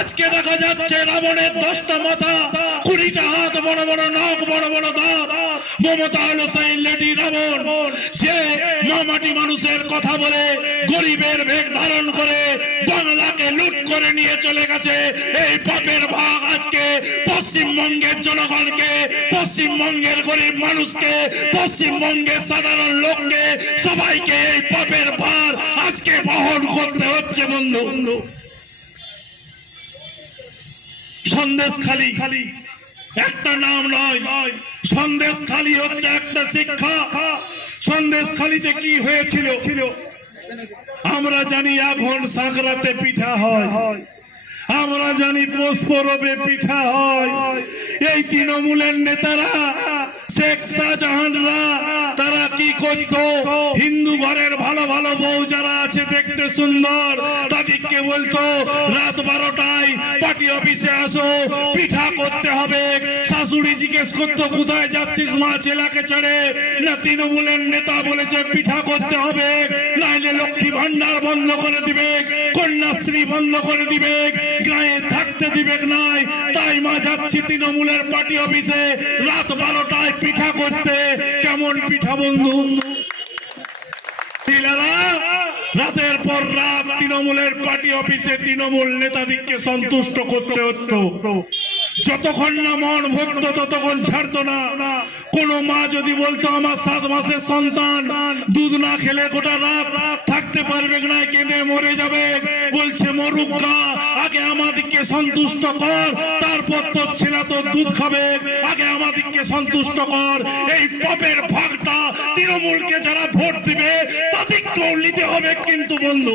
আজকে দেখা যাচ্ছে রাবণের 10টা মাথা, 20টা হাত, বড় বড় নখ, বড় বড় দাঁত। মমতা হলো সেই লেডি রাবণ, যে মামাটি মানুষের কথা বলে গরিবের বেগ ধারণ করে বাংলাকে লুট করে নিয়ে চলে গেছে। এই পাপের ভাগ আজকে পশ্চিমবঙ্গের জনগণকে, পশ্চিমবঙ্গের গরিব মানুষকে, পশ্চিমবঙ্গের সাধারণ লোককে, সবাইকে এই পাপের ভার আজকে বহন করতে হচ্ছে। বন্ধু, সন্দেশখালী একটা নাম নয়, সন্দেশখালী হচ্ছে একটা শিক্ষা। সন্দেশখালীতে কি হয়েছিল আমরা জানি। এখন সাকরাতে পিঠা হয়, আমরা জানি পৌষ পরবে পিঠা হয়। এই তৃণমূলের নেতারা, শেখ শাহজাহানরা, তারা কি করত? হিন্দু ঘরের ভালো ভালো বউ যারা আছে দেখতে সুন্দর, তাদেরকে বলতো রাত 12টায় পার্টি অফিসে আসো, পিঠা করতে হবে। শাশুড়ি জিজ্ঞেস করতো কোথায় যাচ্ছিস মা ছেলেকে ছেড়ে? না, তৃণমূলের নেতা বলেছে পিঠা করতে হবে, নাইলে লক্ষ্মী ভান্ডার বন্ধ করে দিবে, কন্যাশ্রী বন্ধ করে দিবে, গায়ে থাকতে দিবে নাই। তাই মা যাচ্ছি তৃণমূলের পার্টি অফিসে রাত 12টায় পিঠা করতে। কেমন পিঠা বন্ধু? রাতের পর রাত তৃণমূলের পার্টি অফিসে তৃণমূল নেতাদিককে সন্তুষ্ট করতে হতো। যতক্ষণ না মন ভরত ততক্ষণ ছাড়তো না। কোন মা যদি বলতো আমার 7 মাসের সন্তান দুধ না খেলে গোটা রাত থাকতে পারবে না, কেঁদে মরে যাবে, বলছে মরুক গা, আগে আমাদেরকে সন্তুষ্ট কর, তারপর তোর ছেলে তোর দুধ খাবে, আগে আমাদেরকে সন্তুষ্ট কর। এই পাপের ভাগটা তৃণমূলকে যারা ভোট দিবে তাদেরকেও নিতে হবে কিন্তু বন্ধু।